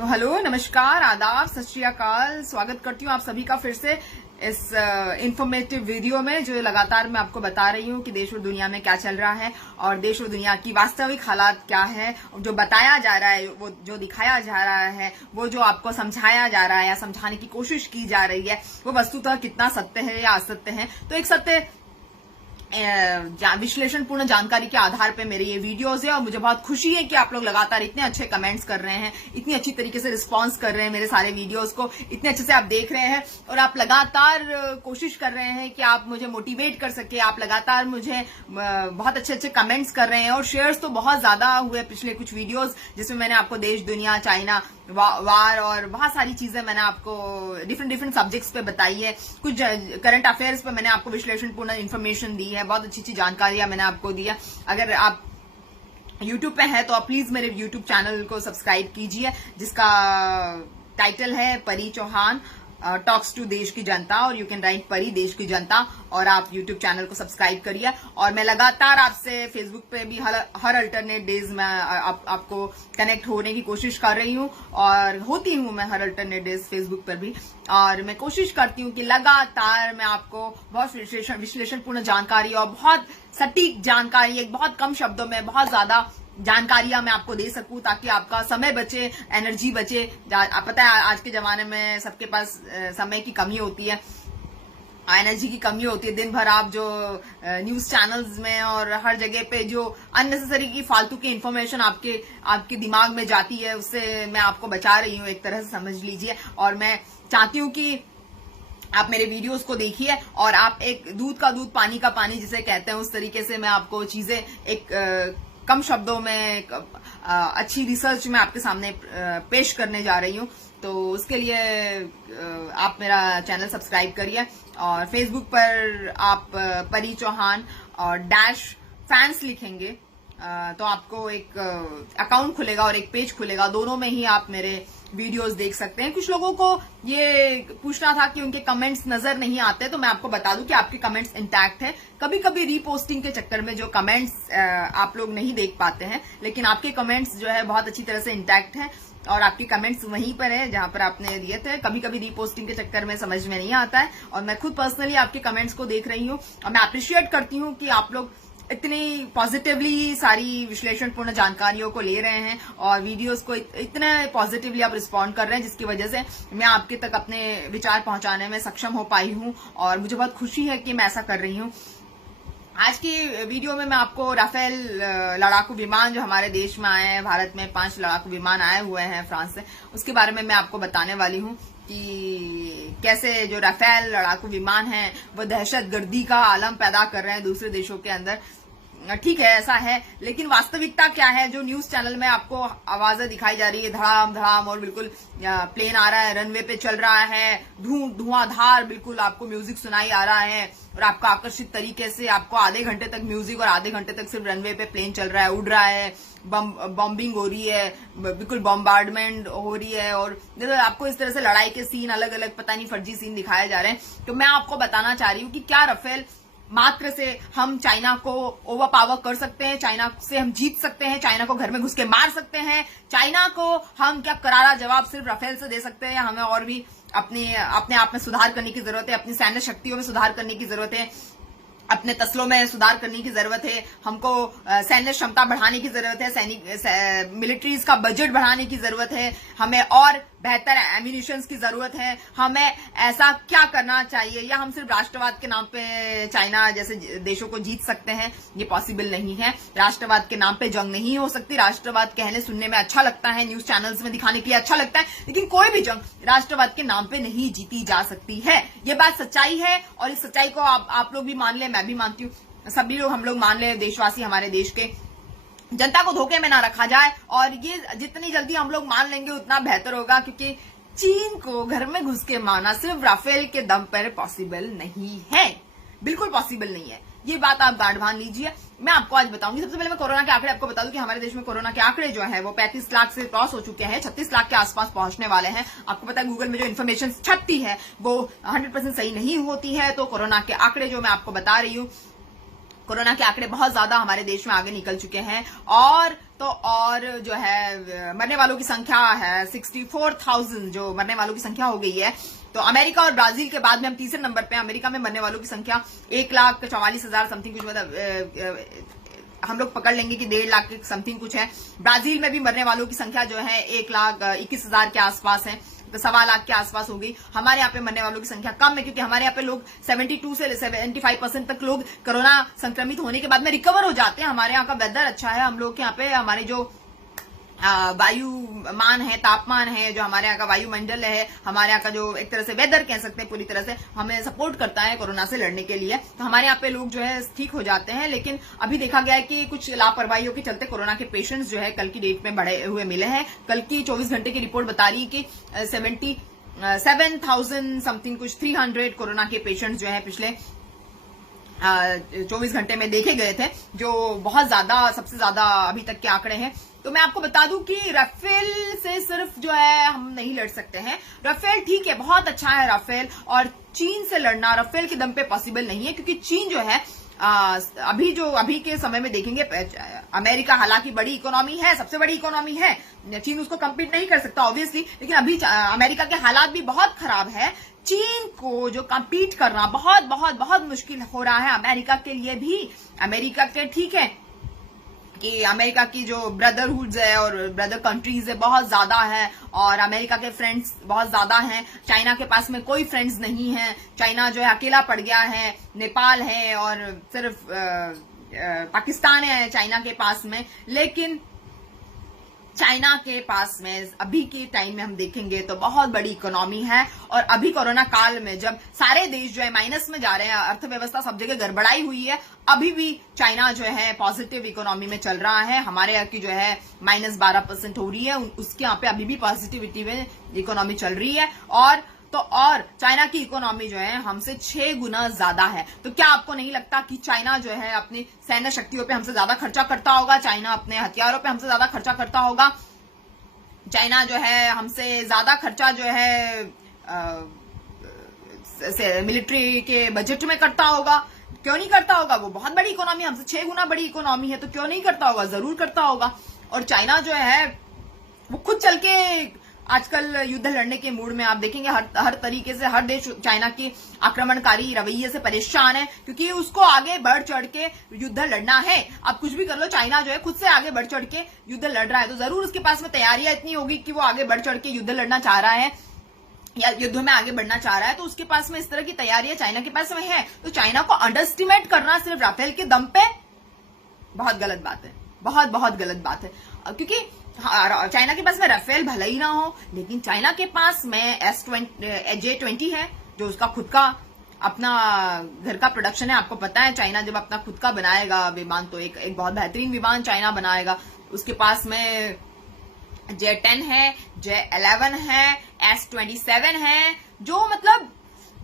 तो हेलो, नमस्कार, आदाब, सत श्री अकाल। स्वागत करती हूँ आप सभी का फिर से इस इंफॉर्मेटिव वीडियो में, जो लगातार मैं आपको बता रही हूँ कि देश और दुनिया में क्या चल रहा है और देश और दुनिया की वास्तविक हालात क्या है। जो बताया जा रहा है, वो जो दिखाया जा रहा है, वो जो आपको समझाया जा रहा है या समझाने की कोशिश की जा रही है, वो वस्तुतः कितना सत्य है या असत्य है। तो एक सत्य विश्लेषण पूर्ण जानकारी के आधार पे मेरे ये वीडियोस है और मुझे बहुत खुशी है कि आप लोग लगातार इतने अच्छे कमेंट्स कर रहे हैं, इतनी अच्छी तरीके से रिस्पांस कर रहे हैं मेरे सारे वीडियोस को, इतने अच्छे से आप देख रहे हैं और आप लगातार कोशिश कर रहे हैं कि आप मुझे मोटिवेट कर सके। आप लगातार मुझे बहुत अच्छे अच्छे कमेंट्स कर रहे हैं और शेयर्स तो बहुत ज्यादा हुए पिछले कुछ वीडियोस, जिसमें मैंने आपको देश, दुनिया, चाइना, वार और बहुत सारी चीजें मैंने आपको डिफरेंट सब्जेक्ट्स पे बताई है। कुछ करंट अफेयर्स पे मैंने आपको विश्लेषण पूर्ण इन्फॉर्मेशन दी है, बहुत अच्छी अच्छी जानकारियां मैंने आपको दी है। अगर आप YouTube पे हैं तो आप प्लीज मेरे YouTube चैनल को सब्सक्राइब कीजिए, जिसका टाइटल है परी चौहान टॉक्स टू देश की जनता, और यू कैन राइट परी देश की जनता, और आप YouTube चैनल को सब्सक्राइब करिए। और मैं लगातार आपसे फेसबुक पे भी हर अल्टरनेट डेज में आपको कनेक्ट होने की कोशिश कर रही हूँ और होती हूँ मैं हर अल्टरनेट डेज फेसबुक पर भी। और मैं कोशिश करती हूँ कि लगातार मैं आपको बहुत विश्लेषण पूर्ण जानकारी और बहुत सटीक जानकारी, एक बहुत कम शब्दों में बहुत ज्यादा जानकारियां मैं आपको दे सकूं, ताकि आपका समय बचे, एनर्जी बचे। आप पता है आज के जमाने में सबके पास समय की कमी होती है, एनर्जी की कमी होती है। दिन भर आप जो न्यूज चैनल्स में और हर जगह पे जो अननेसेसरी की फालतू की इंफॉर्मेशन आपके दिमाग में जाती है, उससे मैं आपको बचा रही हूँ, एक तरह से समझ लीजिए। और मैं चाहती हूँ कि आप मेरे वीडियोस को देखिए और आप एक दूध का दूध, पानी का पानी जिसे कहते हैं, उस तरीके से मैं आपको चीजें एक कम शब्दों में अच्छी रिसर्च में आपके सामने पेश करने जा रही हूँ। तो उसके लिए आप मेरा चैनल सब्सक्राइब करिए और फेसबुक पर आप परी चौहान और डैश फैंस लिखेंगे तो आपको एक अकाउंट खुलेगा और एक पेज खुलेगा, दोनों में ही आप मेरे वीडियोस देख सकते हैं। कुछ लोगों को ये पूछना था कि उनके कमेंट्स नजर नहीं आते, तो मैं आपको बता दूं कि आपके कमेंट्स इंटैक्ट है। कभी कभी रीपोस्टिंग के चक्कर में जो कमेंट्स आप लोग नहीं देख पाते हैं, लेकिन आपके कमेंट्स जो है बहुत अच्छी तरह से इंटैक्ट है और आपके कमेंट्स वहीं पर है जहां पर आपने दिए थे। कभी कभी रीपोस्टिंग के चक्कर में समझ में नहीं आता है और मैं खुद पर्सनली आपके कमेंट्स को देख रही हूँ और मैं अप्रिशिएट करती हूँ कि आप लोग इतनी पॉजिटिवली सारी विश्लेषणपूर्ण जानकारियों को ले रहे हैं और वीडियोस को इतने पॉजिटिवली आप रिस्पॉन्ड कर रहे हैं, जिसकी वजह से मैं आपके तक अपने विचार पहुंचाने में सक्षम हो पाई हूं और मुझे बहुत खुशी है कि मैं ऐसा कर रही हूं। आज की वीडियो में मैं आपको राफेल लड़ाकू विमान जो हमारे देश में आए हैं, भारत में 5 लड़ाकू विमान आए हुए हैं फ्रांस से, उसके बारे में मैं आपको बताने वाली हूँ कि कैसे जो राफेल लड़ाकू विमान हैं वो दहशतगर्दी का आलम पैदा कर रहे हैं दूसरे देशों के अंदर। ठीक है, ऐसा है, लेकिन वास्तविकता क्या है? जो न्यूज चैनल में आपको आवाजें दिखाई जा रही है, धड़ाम धड़ाम, और बिल्कुल प्लेन आ रहा है, रनवे पे चल रहा है, धुआंधार, बिल्कुल आपको म्यूजिक सुनाई आ रहा है और आपको आकर्षित तरीके से आपको आधे घंटे तक म्यूजिक और आधे घंटे तक सिर्फ रनवे पे प्लेन चल रहा है, उड़ रहा है, बॉम्बिंग हो रही है, बिल्कुल बॉम्बार्डमेंट हो रही है और आपको इस तरह से लड़ाई के सीन अलग अलग पता नहीं फर्जी सीन दिखाए जा रहे हैं। तो मैं आपको बताना चाह रही हूँ कि क्या राफेल मात्र से हम चाइना को ओवर पावर कर सकते हैं, चाइना से हम जीत सकते हैं, चाइना को घर में घुस के मार सकते हैं, चाइना को हम क्या करारा जवाब सिर्फ राफेल से दे सकते हैं, या हमें और भी अपने आप में सुधार करने की जरूरत है, अपनी सैन्य शक्तियों में सुधार करने की जरूरत है, अपने तस्लों में सुधार करने की जरूरत है, हमको सैन्य क्षमता बढ़ाने की जरूरत है, सैनिक मिलिट्रीज का बजट बढ़ाने की जरूरत है, हमें और बेहतर एम्यूनिशंस की जरूरत है। हमें ऐसा क्या करना चाहिए, या हम सिर्फ राष्ट्रवाद के नाम पे चाइना जैसे देशों को जीत सकते हैं? ये पॉसिबल नहीं है। राष्ट्रवाद के नाम पे जंग नहीं हो सकती। राष्ट्रवाद कहने सुनने में अच्छा लगता है, न्यूज चैनल्स में दिखाने के लिए अच्छा लगता है, लेकिन कोई भी जंग राष्ट्रवाद के नाम पे नहीं जीती जा सकती है। ये बात सच्चाई है और इस सच्चाई को आप लोग भी मान ले, मैं भी मानती हूँ, सभी लोग हम लोग मान ले, देशवासी, हमारे देश के जनता को धोखे में ना रखा जाए। और ये जितनी जल्दी हम लोग मान लेंगे उतना बेहतर होगा, क्योंकि चीन को घर में घुस के मारना सिर्फ राफेल के दम पर पॉसिबल नहीं है, बिल्कुल पॉसिबल नहीं है। ये बात आप गांठ बांध लीजिए। मैं आपको आज बताऊंगी, सबसे पहले मैं कोरोना के आंकड़े आपको बता दूं कि हमारे देश में कोरोना के आंकड़े जो है वो 35 लाख से क्रॉस हो चुके हैं, 36 लाख के आसपास पहुंचने वाले हैं। आपको पता है गूगल में जो इन्फॉर्मेशन छपती है वो 100% सही नहीं होती है, तो कोरोना के आंकड़े जो मैं आपको बता रही हूँ, कोरोना के आंकड़े बहुत ज्यादा हमारे देश में आगे निकल चुके हैं, और जो है मरने वालों की संख्या है 64,000 जो मरने वालों की संख्या हो गई है। तो अमेरिका और ब्राजील के बाद में हम तीसरे नंबर पे हैं। अमेरिका में मरने वालों की संख्या 1,44,000 समथिंग कुछ, मतलब हम लोग पकड़ लेंगे कि 1.5 लाख समथिंग कुछ है। ब्राजील में भी मरने वालों की संख्या जो है 1,21,000 के आसपास है, तो 1.25 लाख के आसपास हो गई। हमारे यहाँ पे मरने वालों की संख्या कम है, क्योंकि हमारे यहाँ पे लोग 72 से 75% तक लोग कोरोना संक्रमित होने के बाद में रिकवर हो जाते हैं। हमारे यहाँ का वेदर अच्छा है, हम लोग के यहाँ पे हमारे जो वायुमान है, तापमान है, जो हमारे यहाँ का वायुमंडल है, हमारे यहाँ का जो एक तरह से वेदर कह सकते हैं, पूरी तरह से हमें सपोर्ट करता है कोरोना से लड़ने के लिए। तो हमारे यहाँ पे लोग जो है ठीक हो जाते हैं। लेकिन अभी देखा गया है कि कुछ लापरवाहियों के चलते कोरोना के पेशेंट्स जो है कल की डेट में बढ़े हुए मिले हैं। कल की 24 घंटे की रिपोर्ट बता रही है कि 77,000 समथिंग कुछ 300 कोरोना के पेशेंट्स जो है पिछले 24 घंटे में देखे गए थे, जो बहुत ज्यादा, सबसे ज्यादा अभी तक के आंकड़े हैं। तो मैं आपको बता दूं कि राफेल से सिर्फ जो है हम नहीं लड़ सकते हैं। राफेल ठीक है, बहुत अच्छा है राफेल, और चीन से लड़ना राफेल के दम पे पॉसिबल नहीं है, क्योंकि चीन जो है अभी के समय में देखेंगे, अमेरिका हालांकि बड़ी इकोनॉमी है, सबसे बड़ी इकोनॉमी है, चीन उसको कम्पीट नहीं कर सकता ऑब्वियसली, लेकिन अभी अमेरिका के हालात भी बहुत खराब है। चीन को जो कम्पीट करना बहुत बहुत बहुत मुश्किल हो रहा है अमेरिका के लिए भी। अमेरिका के ठीक है कि अमेरिका की जो ब्रदरहुड्स है और ब्रदर कंट्रीज है बहुत ज्यादा है, और अमेरिका के फ्रेंड्स बहुत ज्यादा हैं। चाइना के पास में कोई फ्रेंड्स नहीं है, चाइना जो है अकेला पड़ गया है। नेपाल है और सिर्फ पाकिस्तान है चाइना के पास में। लेकिन चाइना के पास में अभी के टाइम में हम देखेंगे तो बहुत बड़ी इकोनॉमी है, और अभी कोरोना काल में जब सारे देश जो है माइनस में जा रहे हैं, अर्थव्यवस्था सब जगह गड़बड़ाई हुई है, अभी भी चाइना जो है पॉजिटिव इकोनॉमी में चल रहा है। हमारे यहाँ की जो है -12% हो रही है, उसके यहाँ पे अभी भी पॉजिटिविटी में इकोनॉमी चल रही है। और चाइना की इकोनॉमी जो है हमसे 6 गुना ज्यादा है। तो क्या आपको नहीं लगता कि चाइना जो है अपनी सैन्य शक्तियों पे हमसे ज्यादा खर्चा करता होगा? चाइना अपने हथियारों पे हमसे ज्यादा खर्चा करता होगा? चाइना जो है हमसे ज्यादा खर्चा जो है मिलिट्री के बजट में करता होगा? क्यों नहीं करता होगा? वो बहुत बड़ी इकोनॉमी, हमसे 6 गुना बड़ी इकोनॉमी है, तो क्यों नहीं करता होगा? जरूर करता होगा। और चाइना जो है वो खुद चल के आजकल युद्ध लड़ने के मूड में, आप देखेंगे हर तरीके से हर देश चाइना के आक्रमणकारी रवैये से परेशान है, क्योंकि उसको आगे बढ़ चढ़ के युद्ध लड़ना है। आप कुछ भी कर लो, चाइना जो है खुद से आगे बढ़ चढ़ के युद्ध लड़ रहा है, तो जरूर उसके पास में तैयारियां इतनी होगी कि वो आगे बढ़ चढ़ के युद्ध लड़ना चाह रहा है या युद्ध में आगे बढ़ना चाह रहा है। तो उसके पास में इस तरह की तैयारियां चाइना के पास में है। तो चाइना को अंडरस्टिमेट करना सिर्फ राफेल के दम पे बहुत गलत बात है, बहुत बहुत गलत बात है। क्योंकि चाइना के पास में राफेल भले ही ना हो, लेकिन चाइना के पास में J-20 है, जो उसका खुद का अपना घर का प्रोडक्शन है। आपको पता है चाइना जब अपना खुद का बनाएगा विमान, तो एक बहुत बेहतरीन विमान चाइना बनाएगा। उसके पास में J-10 है, J-11 है, S-27 है, जो मतलब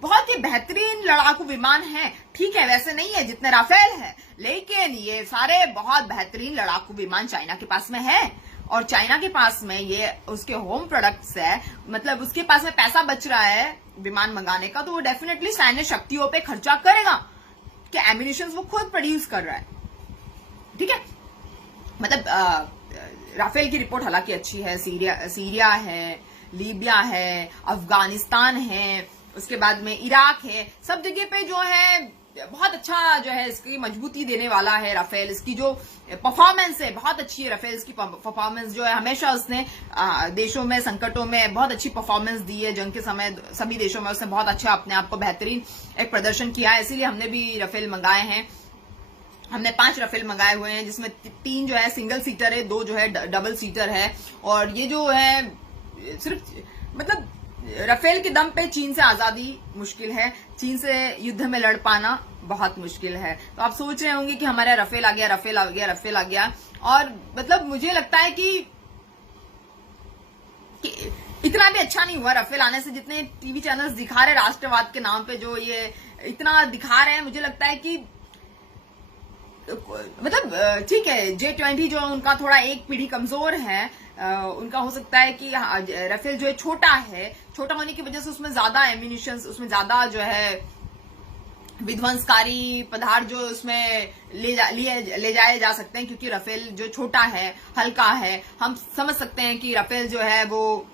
बहुत ही बेहतरीन लड़ाकू विमान है। ठीक है, वैसे नहीं है जितने राफेल है, लेकिन ये सारे बहुत बेहतरीन लड़ाकू विमान चाइना के पास में है। और चाइना के पास में ये उसके होम प्रोडक्ट्स है, मतलब उसके पास में पैसा बच रहा है विमान मंगाने का, तो वो डेफिनेटली सैन्य शक्तियों पे खर्चा करेगा कि एम्यूनिशन वो खुद प्रोड्यूस कर रहा है। ठीक है, मतलब राफेल की रिपोर्ट हालांकि अच्छी है। सीरिया है, लीबिया है, अफगानिस्तान है, उसके बाद में इराक है, सब जगह पे जो है बहुत अच्छा जो है इसकी मजबूती देने वाला है राफेल। इसकी जो परफॉर्मेंस है बहुत अच्छी है। राफेल की परफॉर्मेंस जो है हमेशा उसने देशों में संकटों में बहुत अच्छी परफॉर्मेंस दी है। जंग के समय सभी देशों में उसने बहुत अच्छा अपने आप को बेहतरीन एक प्रदर्शन किया है, इसीलिए हमने भी राफेल मंगाए हैं। हमने 5 राफेल मंगाए हुए हैं, जिसमें 3 जो है सिंगल सीटर है, 2 जो है डबल सीटर है। और ये जो है सिर्फ मतलब राफेल के दम पे चीन से आजादी मुश्किल है, चीन से युद्ध में लड़ पाना बहुत मुश्किल है। तो आप सोच रहे होंगे कि हमारा राफेल आ गया, राफेल आ गया, राफेल आ गया। और मतलब मुझे लगता है कि इतना भी अच्छा नहीं हुआ राफेल आने से। जितने टीवी चैनल्स दिखा रहे राष्ट्रवाद के नाम पे जो ये इतना दिखा रहे हैं, मुझे लगता है कि मतलब ठीक है J-20 जो उनका थोड़ा एक पीढ़ी कमजोर है, उनका हो सकता है कि राफेल जो है छोटा है, छोटा होने की वजह से उसमें ज्यादा एम्यूनिशन, उसमें ज्यादा जो है विध्वंसकारी पदार्थ जो उसमें ले जाए जा सकते हैं, क्योंकि राफेल जो छोटा है, हल्का है। हम समझ सकते हैं कि राफेल जो है वो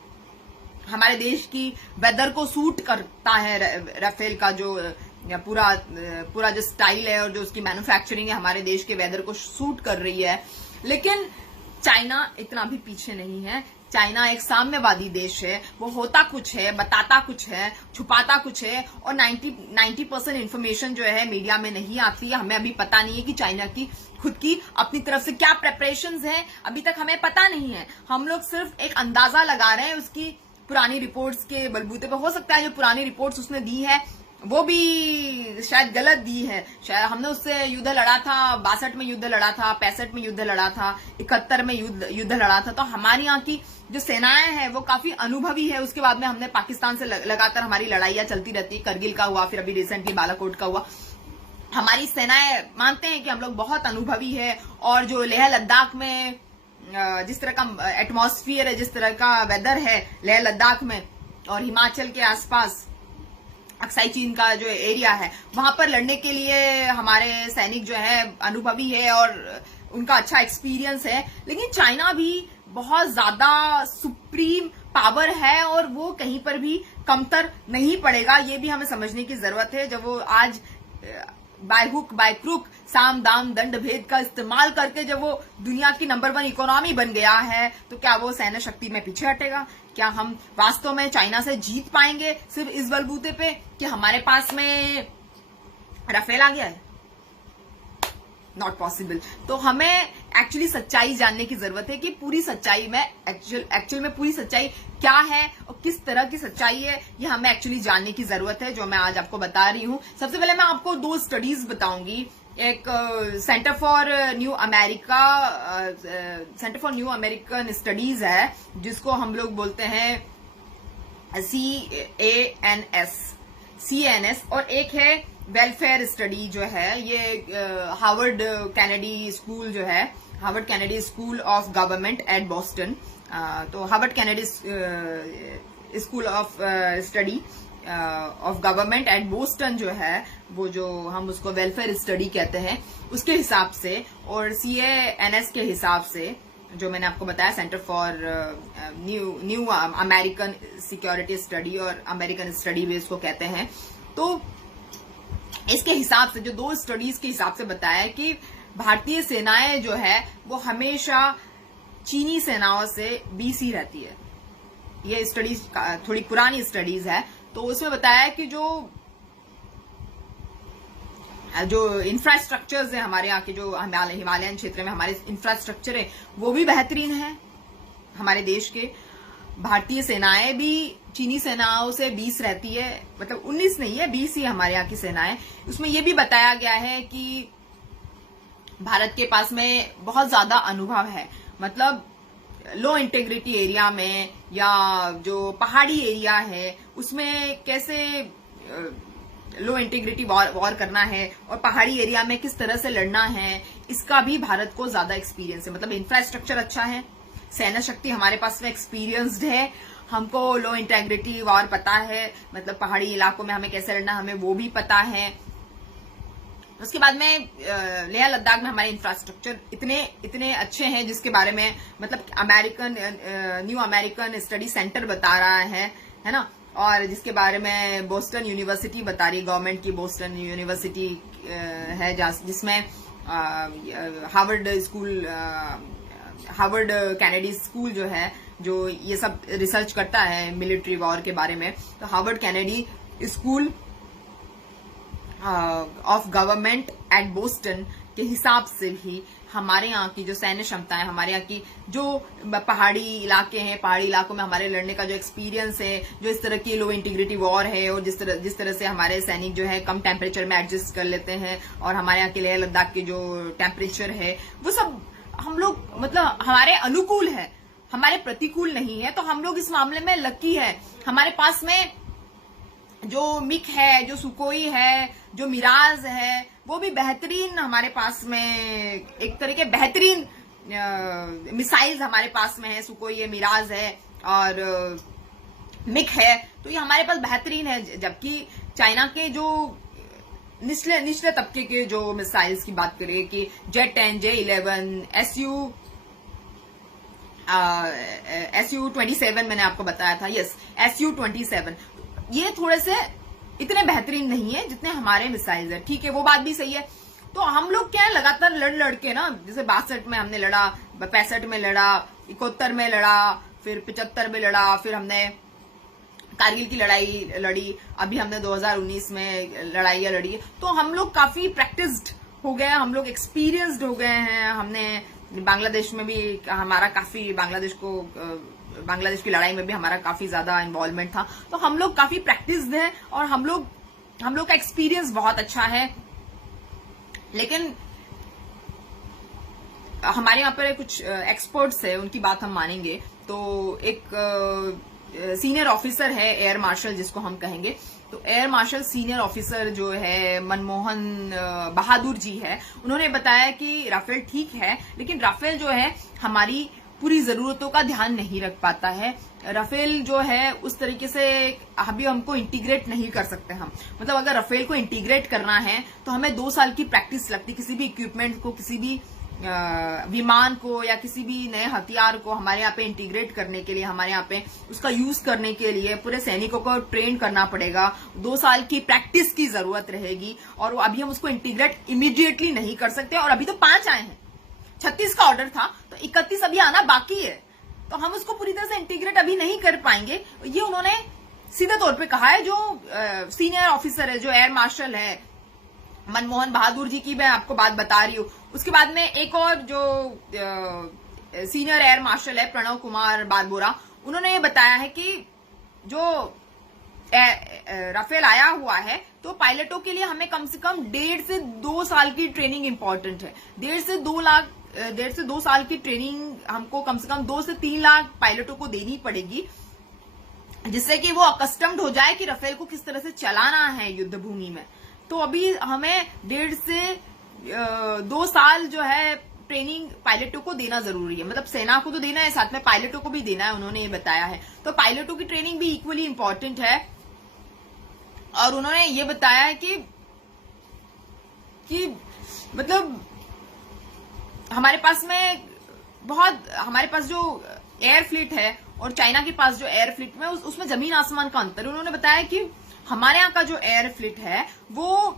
हमारे देश की वेदर को सूट करता है। राफेल का जो पूरा जो स्टाइल है और जो उसकी मैन्युफैक्चरिंग है हमारे देश के वेदर को सूट कर रही है। लेकिन चाइना इतना भी पीछे नहीं है। चाइना एक साम्यवादी देश है, वो होता कुछ है, बताता कुछ है, छुपाता कुछ है, और 90% इन्फॉर्मेशन जो है मीडिया में नहीं आती है। हमें अभी पता नहीं है कि चाइना की खुद की अपनी तरफ से क्या प्रेपरेशंस हैं, अभी तक हमें पता नहीं है। हम लोग सिर्फ एक अंदाजा लगा रहे हैं उसकी पुरानी रिपोर्ट्स के बलबूते पर। हो सकता है जो पुरानी रिपोर्ट्स उसने दी है वो भी शायद गलत दी है। शायद हमने उससे युद्ध लड़ा था, 62 में युद्ध लड़ा था, 65 में युद्ध लड़ा था, 71 में युद्ध लड़ा था। तो हमारी यहाँ की जो सेनाएं हैं वो काफी अनुभवी है। उसके बाद में हमने पाकिस्तान से लगातार हमारी लड़ाइयां चलती रहती, करगिल का हुआ, फिर अभी रिसेंटली बालाकोट का हुआ। हमारी सेनाएं मानते हैं कि हम लोग बहुत अनुभवी है। और जो लेह लद्दाख में जिस तरह का एटमॉस्फियर है, जिस तरह का वेदर है लेह लद्दाख में और हिमाचल के आसपास अक्साई चीन का जो एरिया है, वहां पर लड़ने के लिए हमारे सैनिक जो है अनुभवी है और उनका अच्छा एक्सपीरियंस है। लेकिन चाइना भी बहुत ज्यादा सुप्रीम पावर है और वो कहीं पर भी कमतर नहीं पड़ेगा, ये भी हमें समझने की जरूरत है। जब वो आज बाय हुक बाय क्रुक, साम दाम दंड भेद का इस्तेमाल करके जब वो दुनिया की नंबर 1 इकोनॉमी बन गया है, तो क्या वो सैन्य शक्ति में पीछे हटेगा? क्या हम वास्तव में चाइना से जीत पाएंगे सिर्फ इस बलबूते पे कि हमारे पास में राफेल आ गया है? Not possible. तो हमें एक्चुअली सच्चाई जानने की जरूरत है कि पूरी सच्चाई में एक्चुअल में पूरी सच्चाई क्या है और किस तरह की सच्चाई है, ये हमें एक्चुअली जानने की जरूरत है, जो मैं आज आपको बता रही हूं। सबसे पहले मैं आपको 2 स्टडीज बताऊंगी। एक centre for new American studies है, जिसको हम लोग बोलते हैं CANS, और एक है वेलफेयर स्टडी जो है, ये हार्वर्ड कैनेडी स्कूल जो है, Harvard Kennedy school of government at Boston. तो Harvard Kennedy school of study of government at Boston जो है, वो जो हम उसको वेलफेयर स्टडी कहते हैं, उसके हिसाब से, और CANS के हिसाब से, जो मैंने आपको बताया centre for new American security study और अमेरिकन स्टडी भी इसको कहते हैं। तो इसके हिसाब से जो 2 स्टडीज के हिसाब से बताया कि भारतीय सेनाएं जो है वो हमेशा चीनी सेनाओं से बीसी रहती है। ये स्टडीज थोड़ी पुरानी स्टडीज है, तो उसमें बताया कि जो इंफ्रास्ट्रक्चर्स है हमारे यहाँ के, जो हिमालयन क्षेत्र में हमारे इंफ्रास्ट्रक्चर है वो भी बेहतरीन है हमारे देश के। भारतीय सेनाएं भी चीनी सेनाओं से 20 रहती है, मतलब 19 नहीं है, 20 ही हमारे यहाँ की सेनाएं। उसमें यह भी बताया गया है कि भारत के पास में बहुत ज्यादा अनुभव है, मतलब लो इंटेग्रिटी एरिया में या जो पहाड़ी एरिया है उसमें कैसे लो इंटेग्रिटी वॉर करना है और पहाड़ी एरिया में किस तरह से लड़ना है, इसका भी भारत को ज्यादा एक्सपीरियंस है। मतलब इंफ्रास्ट्रक्चर अच्छा है, सैन्य शक्ति हमारे पास में एक्सपीरियंस्ड है, हमको लो इंटेग्रिटी वॉर पता है, मतलब पहाड़ी इलाकों में हमें कैसे लड़ना है हमें वो भी पता है। उसके बाद में लेह लद्दाख में हमारे इंफ्रास्ट्रक्चर इतने अच्छे हैं, जिसके बारे में मतलब न्यू अमेरिकन स्टडी सेंटर बता रहा है ना, और जिसके बारे में बोस्टन यूनिवर्सिटी बता रही है, गवर्नमेंट की बोस्टन यूनिवर्सिटी है, जिसमें हार्वर्ड कैनेडी स्कूल जो है, जो ये सब रिसर्च करता है मिलिट्री वॉर के बारे में। तो Harvard Kennedy school of government at Boston के हिसाब से भी हमारे यहाँ की जो सैन्य क्षमता है, हमारे यहाँ की जो पहाड़ी इलाके हैं, पहाड़ी इलाकों में हमारे लड़ने का जो एक्सपीरियंस है, जो इस तरह की लो इंटीग्रिटी वॉर है और जिस तरह से हमारे सैनिक जो है कम टेम्परेचर में एडजस्ट कर लेते हैं, और हमारे यहाँ के लेह लद्दाख की जो टेम्परेचर है वो सब हम लोग मतलब हमारे अनुकूल है, हमारे प्रतिकूल नहीं है। तो हम लोग इस मामले में लकी है, हमारे पास में जो मिग है, जो सुकोई है, जो मिराज है, वो भी बेहतरीन हमारे पास में, एक तरह के बेहतरीन मिसाइल्स हमारे पास में है। सुकोई है, मिराज है और मिग है, तो ये हमारे पास बेहतरीन है। जबकि चाइना के जो निचले तबके के जो मिसाइल्स की बात करें कि जेट 10, J-11, SU-27 मैंने आपको बताया था, यस SU-27, ये थोड़े से इतने बेहतरीन नहीं है जितने हमारे मिसाइल्स है। ठीक है, वो बात भी सही है। तो हम लोग क्या है, लगातार लड़ के ना, जैसे 62 में हमने लड़ा, 65 में लड़ा, 71 में लड़ा, फिर 75 में लड़ा, फिर हमने कारगिल की लड़ाई लड़ी, अभी हमने 2019 में लड़ाइयां लड़ी। तो हम लोग काफी प्रैक्टिस्ड हो गए, हम लोग एक्सपीरियंस्ड हो गए हैं। हमने बांग्लादेश में भी हमारा काफी, बांग्लादेश की लड़ाई में भी हमारा काफी ज्यादा इन्वॉल्वमेंट था। तो हम लोग काफी प्रैक्टिस्ड हैं और हम लोग का एक्सपीरियंस बहुत अच्छा है। लेकिन हमारे यहाँ पर कुछ एक्सपर्ट्स है, उनकी बात हम मानेंगे तो एक सीनियर ऑफिसर है एयर मार्शल जिसको हम कहेंगे, तो एयर मार्शल सीनियर ऑफिसर जो है मनमोहन बहादुर जी है, उन्होंने बताया कि राफेल ठीक है लेकिन राफेल जो है हमारी पूरी जरूरतों का ध्यान नहीं रख पाता है। राफेल जो है उस तरीके से अभी हमको इंटीग्रेट नहीं कर सकते हम, मतलब अगर राफेल को इंटीग्रेट करना है तो हमें 2 साल की प्रैक्टिस लगती, किसी भी इक्विपमेंट को, किसी भी विमान को या किसी भी नए हथियार को हमारे यहाँ पे इंटीग्रेट करने के लिए, हमारे यहाँ पे उसका यूज करने के लिए पूरे सैनिकों को ट्रेन करना पड़ेगा। 2 साल की प्रैक्टिस की जरूरत रहेगी और अभी हम उसको इंटीग्रेट इमीडिएटली नहीं कर सकते। और अभी तो 5 आए हैं, 36 का ऑर्डर था तो 31 अभी आना बाकी है, तो हम उसको पूरी तरह से इंटीग्रेट अभी नहीं कर पाएंगे। ये उन्होंने सीधे तौर पे कहा है। जो सीनियर ऑफिसर है, जो एयर मार्शल है मनमोहन बहादुर जी की मैं आपको बात बता रही हूँ। उसके बाद में एक और जो सीनियर एयर मार्शल है प्रणव कुमार बारबोरा, उन्होंने ये बताया है कि जो राफेल आया हुआ है तो पायलटों के लिए हमें कम से कम 1.5 से 2 साल की ट्रेनिंग इंपॉर्टेंट है। 1.5 से 2 साल की ट्रेनिंग हमको कम से कम 2 से 3 लाख पायलटों को देनी पड़ेगी, जिससे कि वो अकस्टम्ड हो जाए कि राफेल को किस तरह से चलाना है युद्ध भूमि में। तो अभी हमें 1.5 से 2 साल जो है ट्रेनिंग पायलटों को देना जरूरी है, मतलब सेना को तो देना है, साथ में पायलटों को भी देना है, उन्होंने ये बताया है। तो पायलटों की ट्रेनिंग भी इक्वली इंपॉर्टेंट है। और उन्होंने ये बताया है कि मतलब हमारे पास जो एयर फ्लीट है और चाइना के पास जो एयर फ्लीट में उसमें जमीन आसमान का अंतर है। उन्होंने बताया कि हमारे यहाँ का जो एयर फ्लीट है वो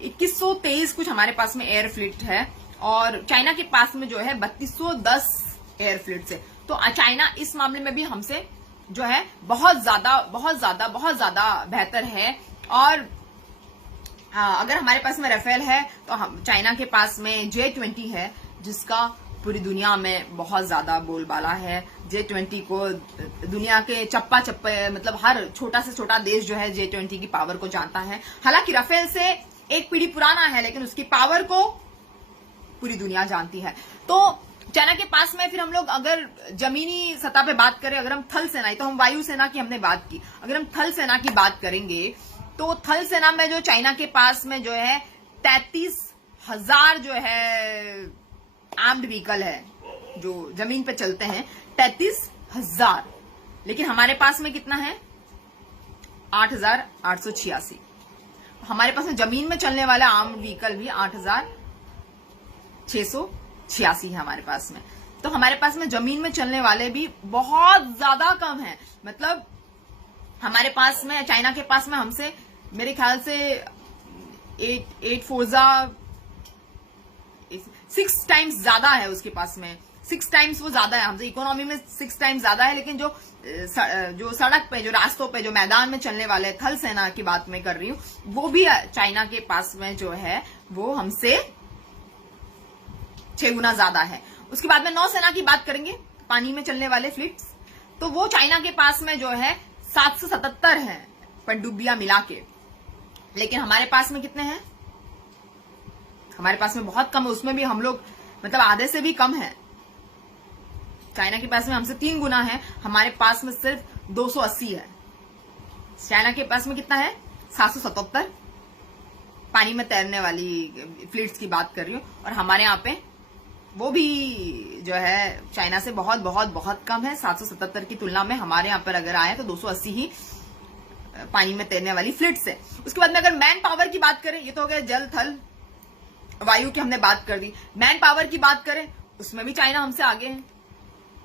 2123 कुछ हमारे पास में एयर फ्लीट है और चाइना के पास में जो है 3210 एयर फ्लीट है। तो चाइना इस मामले में भी हमसे जो है बहुत ज्यादा बेहतर है। और अगर हमारे पास में राफेल है तो हम चाइना के पास में J-20 है जिसका पूरी दुनिया में बहुत ज्यादा बोलबाला है। J-20 को दुनिया के चप्पा चप्पे, मतलब हर छोटा से छोटा देश जो है J-20 की पावर को जानता है। हालांकि राफेल से एक पीढ़ी पुराना है लेकिन उसकी पावर को पूरी दुनिया जानती है। तो चाइना के पास में फिर हम लोग अगर जमीनी सतह पे बात करें, अगर हम थल सेना, तो हम वायु सेना की हमने बात की, अगर हम थल सेना की बात करेंगे तो थल सेना में जो चाइना के पास में जो है 33,000 जो है आर्म्ड व्हीकल है जो जमीन पे चलते हैं, 33,000। लेकिन हमारे पास में कितना है? 8,886। हमारे पास में जमीन में चलने वाला आर्म्ड व्हीकल भी 8,686 है हमारे पास में। तो हमारे पास में जमीन में चलने वाले भी बहुत ज्यादा कम है। मतलब हमारे पास में, चाइना के पास में हमसे मेरे ख्याल से 6 टाइम्स ज्यादा है उसके पास में, 6 टाइम्स वो ज्यादा है हमसे, इकोनॉमी में 6 टाइम्स ज्यादा है। लेकिन जो सड़क पे, जो रास्तों पे, जो मैदान में चलने वाले थल सेना की बात मैं कर रही हूँ, वो भी चाइना के पास में जो है वो हमसे 6 गुना ज्यादा है। उसके बाद में नौसेना की बात करेंगे, पानी में चलने वाले फ्लीट्स, तो वो चाइना के पास में जो है 777 है पनडुब्बियां मिला के। लेकिन हमारे पास में कितने हैं? हमारे पास में बहुत कम है, उसमें भी हम लोग मतलब आधे से भी कम है। चाइना के पास में हमसे 3 गुना है, हमारे पास में सिर्फ 280 है। चाइना के पास में कितना है? 777 पानी में तैरने वाली फ्लीट्स की बात कर रही हूं, और हमारे यहाँ पे वो भी जो है चाइना से बहुत बहुत बहुत कम है। 777 की तुलना में हमारे यहाँ पर अगर आए तो 280 ही पानी में तैरने वाली फ्लीट से। उसके बाद में अगर मैन पावर की बात करें, ये तो हो गया जल थल वायु की हमने बात कर दी। मैन पावर की बात करें, उसमें भी चाइना हमसे आगे है।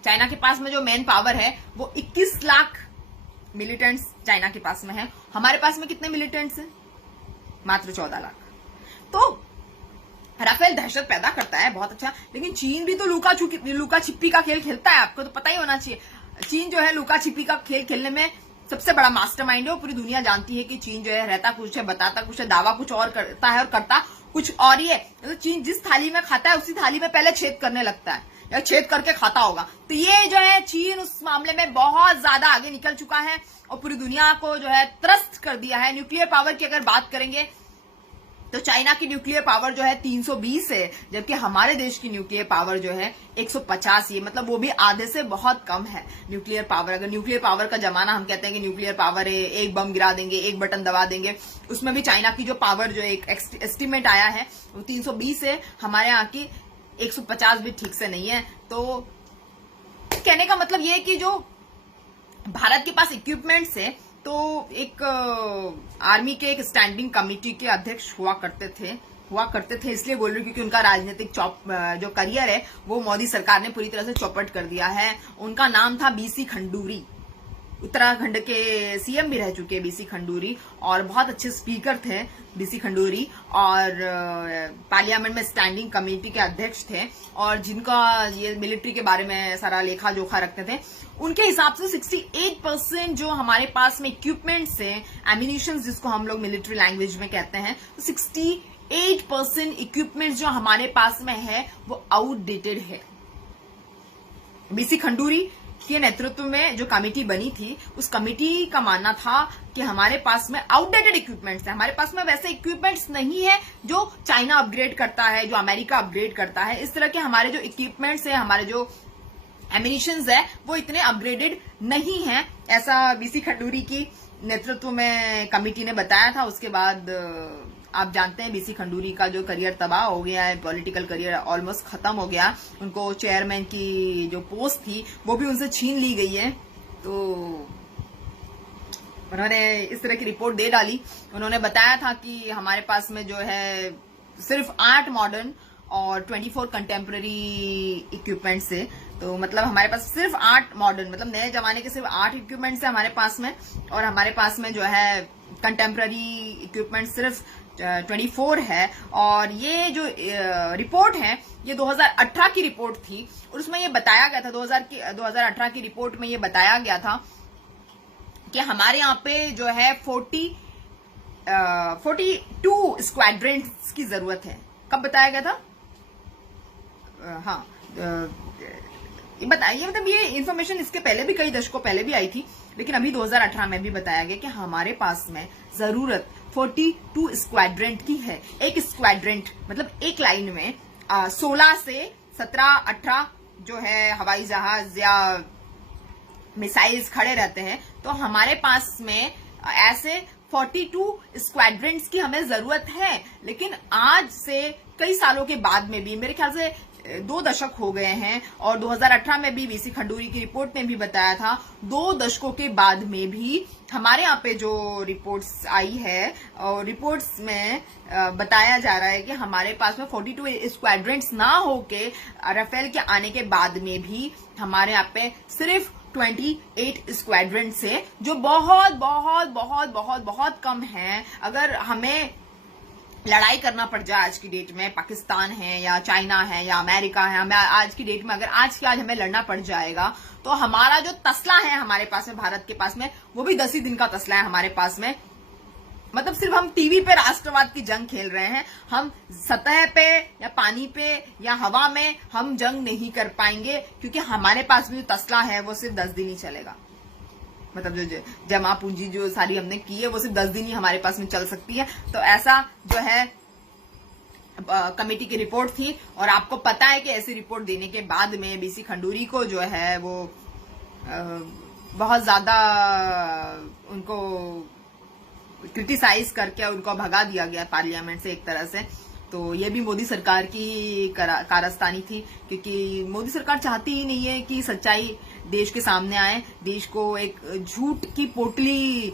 चाइना के पास में जो मैन पावर है वो 21 लाख मिलिटेंट्स चाइना के पास में है। हमारे पास में कितने मिलिटेंट्स हैं? मात्र 14 लाख। तो राफेल दहशत पैदा करता है, बहुत अच्छा, लेकिन चीन भी तो लुका छिपी का खेल खेलता है, आपको तो पता ही होना चाहिए। चीन जो है लुका छिपी का खेल खेलने में सबसे बड़ा मास्टरमाइंड है। पूरी दुनिया जानती है कि चीन जो है रहता कुछ है, बताता कुछ है, दावा कुछ और करता है और करता कुछ और ही है। तो चीन जिस थाली में खाता है उसी थाली में पहले छेद करने लगता है या छेद करके खाता होगा। तो ये जो है चीन उस मामले में बहुत ज्यादा आगे निकल चुका है और पूरी दुनिया को जो है त्रस्त कर दिया है। न्यूक्लियर पावर की अगर बात करेंगे तो चाइना की न्यूक्लियर पावर जो है 320 है, जबकि हमारे देश की न्यूक्लियर पावर जो है 150 है। मतलब वो भी आधे से बहुत कम है न्यूक्लियर पावर। अगर न्यूक्लियर पावर का जमाना हम कहते हैं कि न्यूक्लियर पावर है, एक बम गिरा देंगे, एक बटन दबा देंगे, उसमें भी चाइना की जो पावर जो एक एस्टिमेट आया है वो 320 है। हमारे यहाँ की 150 भी ठीक से नहीं है। तो कहने का मतलब ये है कि जो भारत के पास इक्विपमेंट्स है, तो एक आर्मी के एक स्टैंडिंग कमेटी के अध्यक्ष हुआ करते थे, इसलिए बोल रही हूँ क्योंकि उनका राजनीतिक जो करियर है वो मोदी सरकार ने पूरी तरह से चौपट कर दिया है। उनका नाम था बीसी खंडूरी। उत्तराखंड के सीएम भी रह चुके हैं बीसी खंडूरी और बहुत अच्छे स्पीकर थे बीसी खंडूरी और पार्लियामेंट में स्टैंडिंग कमेटी के अध्यक्ष थे और जिनका ये मिलिट्री के बारे में सारा लेखा जोखा रखते थे। उनके हिसाब से 68% जो हमारे पास में इक्विपमेंट्स है, एम्यूनिशन जिसको हम लोग मिलिट्री लैंग्वेज में कहते हैं, तो 68% इक्विपमेंट्स जो हमारे पास में है वो आउटडेटेड है। बीसी खंडूरी के नेतृत्व में जो कमेटी बनी थी, उस कमेटी का मानना था कि हमारे पास में आउटडेटेड इक्विपमेंट्स है, हमारे पास में वैसे इक्विपमेंट्स नहीं है जो चाइना अपग्रेड करता है, जो अमेरिका अपग्रेड करता है। इस तरह के हमारे जो इक्विपमेंट्स है, हमारे जो एम्यूनिशंस है, वो इतने अपग्रेडेड नहीं है, ऐसा बीसी खंडूरी की नेतृत्व में कमेटी ने बताया था। उसके बाद आप जानते हैं बीसी खंडूरी का जो करियर तबाह हो गया है, पॉलिटिकल करियर ऑलमोस्ट खत्म हो गया। उनको चेयरमैन की जो पोस्ट थी वो भी उनसे छीन ली गई है। तो उन्होंने इस तरह की रिपोर्ट दे डाली। उन्होंने बताया था कि हमारे पास में जो है सिर्फ 8 मॉडर्न और 24 कंटेम्प्रेरी इक्विपमेंट्स है। तो मतलब हमारे पास सिर्फ 8 मॉडर्न, मतलब नए जमाने के सिर्फ 8 इक्विपमेंट्स है हमारे पास में, और हमारे पास में जो है कंटेम्प्रेरी इक्विपमेंट सिर्फ 24 है। और ये जो रिपोर्ट है ये 2018 की रिपोर्ट थी और उसमें ये बताया गया था, 2018 की रिपोर्ट में ये बताया गया था कि हमारे यहाँ पे जो है 42 स्क्वाड्रंस की जरूरत है। कब बताया गया था? हाँ, बताइए, मतलब ये इन्फॉर्मेशन इसके पहले भी कई दशकों पहले भी आई थी, लेकिन अभी 2018 में भी बताया गया कि हमारे पास में जरूरत 42 स्क्वाड्रेंट की है। एक स्क्वाड्रेंट मतलब एक लाइन में 16 से 17-18 जो है हवाई जहाज या मिसाइल्स खड़े रहते हैं। तो हमारे पास में ऐसे 42 स्क्वाड्रेंट्स की हमें जरूरत है। लेकिन आज से कई सालों के बाद में भी, मेरे ख्याल से 2 दशक हो गए हैं, और 2018 में भी बीसी खंडूरी की रिपोर्ट ने भी बताया था, 2 दशकों के बाद में भी हमारे यहाँ पे जो रिपोर्ट्स आई है और रिपोर्ट्स में बताया जा रहा है कि हमारे पास में 42 स्क्वाड्रेंट्स ना होके राफेल के आने के बाद में भी हमारे यहाँ पे सिर्फ 28 स्क्वाड्रेंट्स है, जो बहुत बहुत बहुत बहुत बहुत कम है। अगर हमें लड़ाई करना पड़ जाए आज की डेट में, पाकिस्तान है या चाइना है या अमेरिका है, हमें आज की डेट में अगर आज हमें लड़ना पड़ जाएगा, तो हमारा जो तसला है हमारे पास में, भारत के पास में, वो भी 10 ही दिन का तसला है हमारे पास में। मतलब सिर्फ हम टीवी पे राष्ट्रवाद की जंग खेल रहे हैं, हम सतह पे या पानी पे या हवा में हम जंग नहीं कर पाएंगे, क्योंकि हमारे पास भी जो तसला है वो सिर्फ 10 दिन ही चलेगा। मतलब जो जमा पूंजी जो सारी हमने की है वो सिर्फ 10 दिन ही हमारे पास में चल सकती है। तो ऐसा जो है कमेटी की रिपोर्ट थी, और आपको पता है कि ऐसी रिपोर्ट देने के बाद में बीसी खंडूरी को जो है वो बहुत ज्यादा उनको क्रिटिसाइज करके उनको भगा दिया गया पार्लियामेंट से एक तरह से। तो ये भी मोदी सरकार की कारस्तानी थी, क्योंकि मोदी सरकार चाहती ही नहीं है कि सच्चाई देश के सामने आए, देश को एक झूठ की पोटली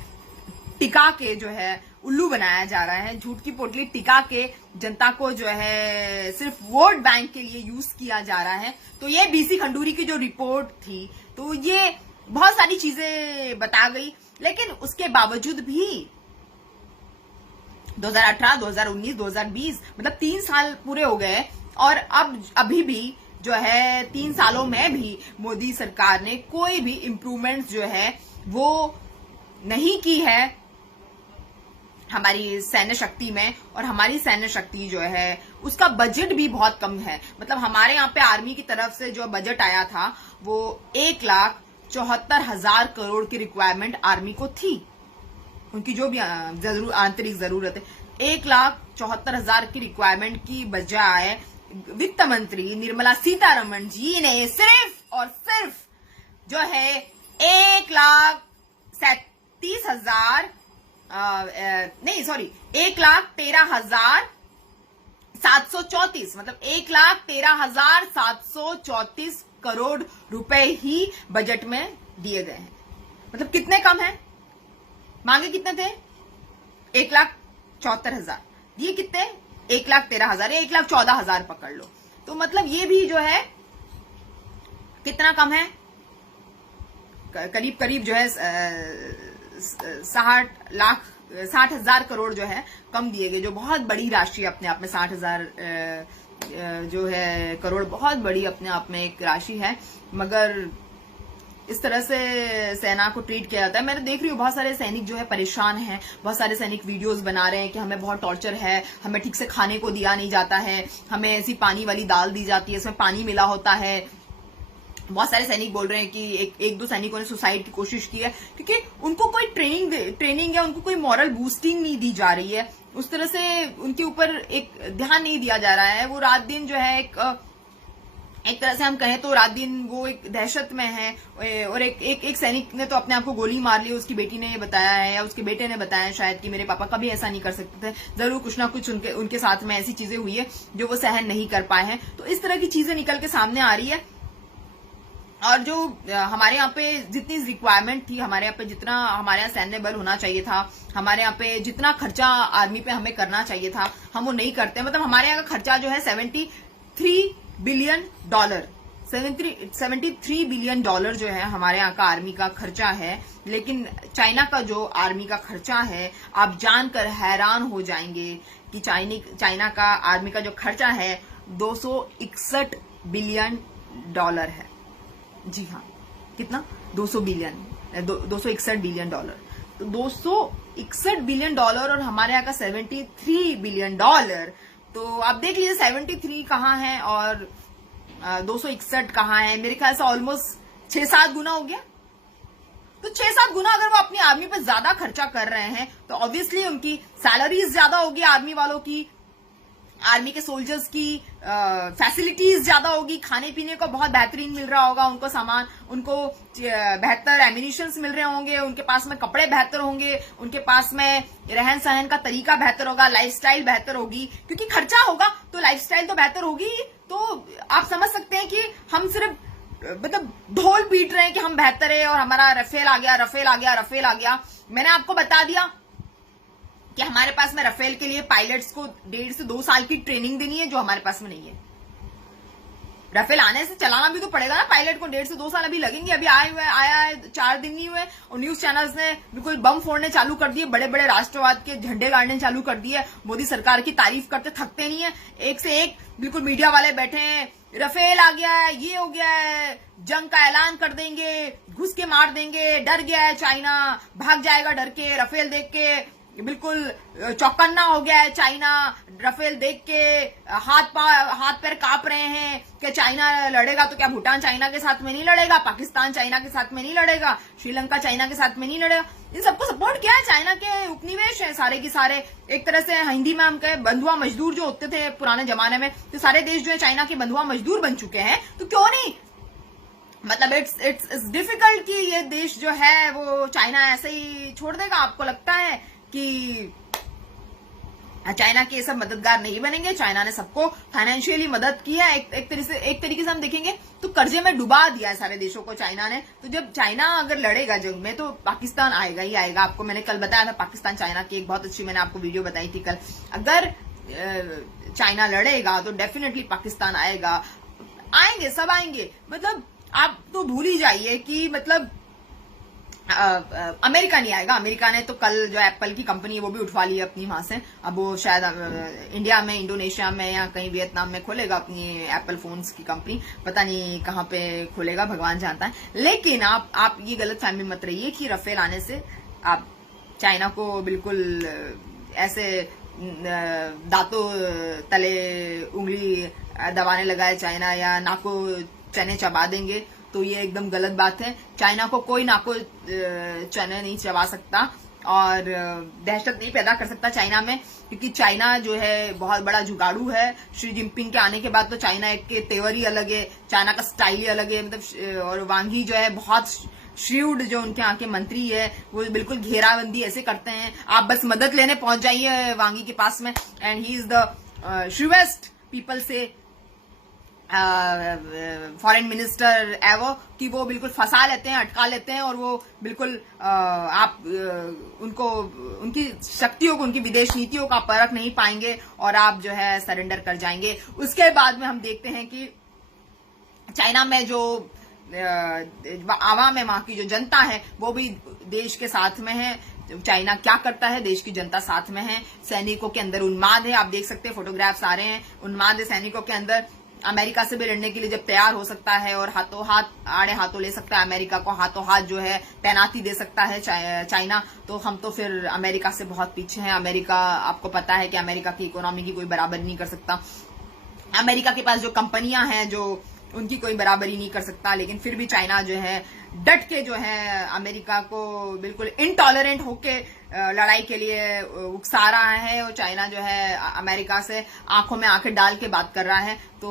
टिका के जो है उल्लू बनाया जा रहा है, झूठ की पोटली टिका के जनता को जो है सिर्फ वोट बैंक के लिए यूज किया जा रहा है। तो ये बीसी खंडूरी की जो रिपोर्ट थी तो ये बहुत सारी चीजें बता गई, लेकिन उसके बावजूद भी 2018, 2019, 2020 मतलब 3 साल पूरे हो गए और अभी भी जो है 3 सालों में भी मोदी सरकार ने कोई भी इम्प्रूवमेंट जो है वो नहीं की है हमारी सैन्य शक्ति में। और हमारी सैन्य शक्ति जो है उसका बजट भी बहुत कम है। मतलब हमारे यहाँ पे आर्मी की तरफ से जो बजट आया था वो 1,74,000 करोड़ की रिक्वायरमेंट आर्मी को थी, उनकी जो भी आंतरिक जरूरत है। 1,74,000 की रिक्वायरमेंट की बजाय वित्त मंत्री निर्मला सीतारमण जी ने सिर्फ और सिर्फ जो है 1,37,000 नहीं सॉरी 1,13,734 मतलब 1,13,734 करोड़ रुपए ही बजट में दिए गए हैं। मतलब कितने कम है? मांगे कितने थे? 1,74,000, दिए कितने? 1,13,000 या 1,14,000 पकड़ लो। तो मतलब ये भी जो है कितना कम है, करीब करीब जो है 60,000 करोड़ जो है कम दिए गए, जो बहुत बड़ी राशि अपने आप में 60,000 जो है करोड़ बहुत बड़ी अपने आप में एक राशि है। मगर इस तरह से सेना को ट्रीट किया जाता है। मैं देख रही हूँ बहुत सारे सैनिक जो है परेशान हैं, बहुत सारे सैनिक वीडियोस बना रहे हैं कि हमें बहुत टॉर्चर है, हमें ठीक से खाने को दिया नहीं जाता है, हमें ऐसी पानी वाली दाल दी जाती है, इसमें पानी मिला होता है। बहुत सारे सैनिक बोल रहे हैं कि एक दो सैनिकों ने सुसाइड की कोशिश की है क्योंकि उनको कोई ट्रेनिंग या उनको कोई मॉरल बूस्टिंग नहीं दी जा रही है, उस तरह से उनके ऊपर एक ध्यान नहीं दिया जा रहा है। वो रात दिन जो है एक तरह से हम कहें तो रात दिन वो एक दहशत में है। और एक सैनिक ने तो अपने आप को गोली मार ली, उसकी बेटी ने ये बताया है या उसके बेटे ने बताया शायद कि मेरे पापा कभी ऐसा नहीं कर सकते थे, जरूर कुछ ना कुछ उनके साथ में ऐसी चीजें हुई है जो वो सहन नहीं कर पाए हैं। तो इस तरह की चीजें निकल के सामने आ रही है। और जो हमारे यहाँ पे जितनी रिक्वायरमेंट थी, हमारे यहाँ पे जितना हमारे यहाँ सैन्य बल होना चाहिए था, हमारे यहाँ पे जितना खर्चा आर्मी पे हमें करना चाहिए था, हम वो नहीं करते। मतलब हमारे यहाँ का खर्चा जो है $73 बिलियन, 73 बिलियन डॉलर जो है हमारे यहाँ का आर्मी का खर्चा है। लेकिन चाइना का जो आर्मी का खर्चा है, आप जानकर हैरान हो जाएंगे कि चाइना का आर्मी का जो खर्चा है 261 बिलियन डॉलर है। जी हाँ, कितना? 261 बिलियन डॉलर। तो 261 बिलियन डॉलर और हमारे यहाँ का 73 बिलियन डॉलर। तो आप देख लीजिए 73 कहाँ है और 261 कहाँ है। मेरे ख्याल से ऑलमोस्ट 6-7 गुना हो गया। तो 6-7 गुना अगर वो अपनी आर्मी पे ज्यादा खर्चा कर रहे हैं तो ऑब्वियसली उनकी सैलरीज ज्यादा होगी, आर्मी वालों की, आर्मी के सोल्जर्स की फैसिलिटीज ज्यादा होगी, खाने पीने को बहुत बेहतरीन मिल रहा होगा उनको सामान, उनको बेहतर एमिनिशंस मिल रहे होंगे, उनके पास में कपड़े बेहतर होंगे, उनके पास में रहन सहन का तरीका बेहतर होगा, लाइफस्टाइल बेहतर होगी। क्योंकि खर्चा होगा तो लाइफस्टाइल तो बेहतर होगी। तो आप समझ सकते हैं कि हम सिर्फ मतलब ढोल पीट रहे हैं कि हम बेहतर है और हमारा रफेल आ गया, रफेल आ गया, रफेल आ गया। मैंने आपको बता दिया कि हमारे पास में रफेल के लिए पायलट्स को 1.5 से 2 साल की ट्रेनिंग देनी है, जो हमारे पास में नहीं है। रफेल आने से चलाना भी तो पड़ेगा ना पायलट को, 1.5 से 2 साल अभी लगेंगे। अभी आया है 4 दिन नहीं हुए और न्यूज चैनल्स ने बिल्कुल बम फोड़ने चालू कर दिए, बड़े बड़े राष्ट्रवाद के झंडे गाड़ने चालू कर दिए, मोदी सरकार की तारीफ करते थकते नहीं है। एक से एक बिल्कुल मीडिया वाले बैठे हैं, रफेल आ गया है, ये हो गया है, जंग का ऐलान कर देंगे, घुस के मार देंगे, डर गया है चाइना, भाग जाएगा डर के, रफेल देख के बिल्कुल चौकन्ना हो गया है चाइना, रफेल देख के हाथ पैर कांप रहे हैं कि चाइना लड़ेगा तो क्या भूटान चाइना के साथ में नहीं लड़ेगा, पाकिस्तान चाइना के साथ में नहीं लड़ेगा, श्रीलंका चाइना के साथ में नहीं लड़ेगा। इन सबको सपोर्ट किया है, चाइना के उपनिवेश है सारे के सारे। एक तरह से हिंदी में हम कहे बंधुआ मजदूर जो होते थे पुराने जमाने में, तो सारे देश जो है चाइना के बंधुआ मजदूर बन चुके हैं। तो क्यों नहीं, मतलब इट्स डिफिकल्ट कि ये देश जो है वो चाइना ऐसे ही छोड़ देगा। आपको लगता है कि चाइना के सब मददगार नहीं बनेंगे। चाइना ने सबको फाइनेंशियली मदद की है, एक तरीके से हम देखेंगे तो कर्जे में डुबा दिया है सारे देशों को चाइना ने। तो जब चाइना अगर लड़ेगा जंग में तो पाकिस्तान आएगा ही आएगा। आपको मैंने कल बताया था पाकिस्तान चाइना की एक बहुत अच्छी मैंने आपको वीडियो बताई थी कल। अगर चाइना लड़ेगा तो डेफिनेटली पाकिस्तान आएगा, आएंगे सब आएंगे। मतलब आप तो भूल ही जाइए कि मतलब अमेरिका नहीं आएगा। अमेरिका ने तो कल जो एप्पल की कंपनी है वो भी उठवा ली अपनी वहां से। अब वो शायद इंडिया में, इंडोनेशिया में या कहीं वियतनाम में खोलेगा अपनी एप्पल फोन्स की कंपनी। पता नहीं कहां पे खोलेगा, भगवान जानता है। लेकिन आप ये गलत फहमी मत रहिए कि राफेल आने से आप चाइना को बिल्कुल ऐसे दांतों तले उंगली दबाने लगा है चाइना, या नाको चने चबा देंगे, तो ये एकदम गलत बात है। चाइना को कोई नाको चने नहीं चबा सकता और दहशत नहीं पैदा कर सकता चाइना में, क्योंकि चाइना जो है बहुत बड़ा जुगाड़ू है। शी जिनपिंग के आने के बाद तो चाइना एक के तेवर ही अलग है, चाइना का स्टाइल ही अलग है। मतलब और वांग ही जो है बहुत श्रीउड, जो उनके यहाँ के मंत्री है वो बिल्कुल घेराबंदी ऐसे करते हैं। आप बस मदद लेने पहुंच जाइए वांगी के पास में, एंड ही इज द श्रीवेस्ट पीपल से फॉरेन मिनिस्टर एवो, कि वो बिल्कुल फंसा लेते हैं, अटका लेते हैं, और वो बिल्कुल आप उनको, उनकी शक्तियों को, उनकी विदेश नीतियों का परख नहीं पाएंगे और आप जो है सरेंडर कर जाएंगे। उसके बाद में हम देखते हैं कि चाइना में जो आवाम है, वहां की जो जनता है, वो भी देश के साथ में है। चाइना क्या करता है, देश की जनता साथ में है। सैनिकों के अंदर उन्माद है, आप देख सकते हैं फोटोग्राफ्स आ रहे हैं, उन्माद है सैनिकों के अंदर। अमेरिका से भी लड़ने के लिए जब तैयार हो सकता है और हाथों हाथ आड़े हाथों ले सकता है, अमेरिका को हाथों हाथ जो है तैनाती दे सकता है चाइना, तो हम तो फिर अमेरिका से बहुत पीछे हैं। अमेरिका, आपको पता है कि अमेरिका की इकोनॉमी की कोई बराबरी नहीं कर सकता। अमेरिका के पास जो कंपनियां हैं जो उनकी कोई बराबरी नहीं कर सकता, लेकिन फिर भी चाइना जो है डट के जो है अमेरिका को बिल्कुल इनटॉलरेंट होके लड़ाई के लिए उकसा रहा है। और चाइना जो है अमेरिका से आंखों में आंखें डाल के बात कर रहा है। तो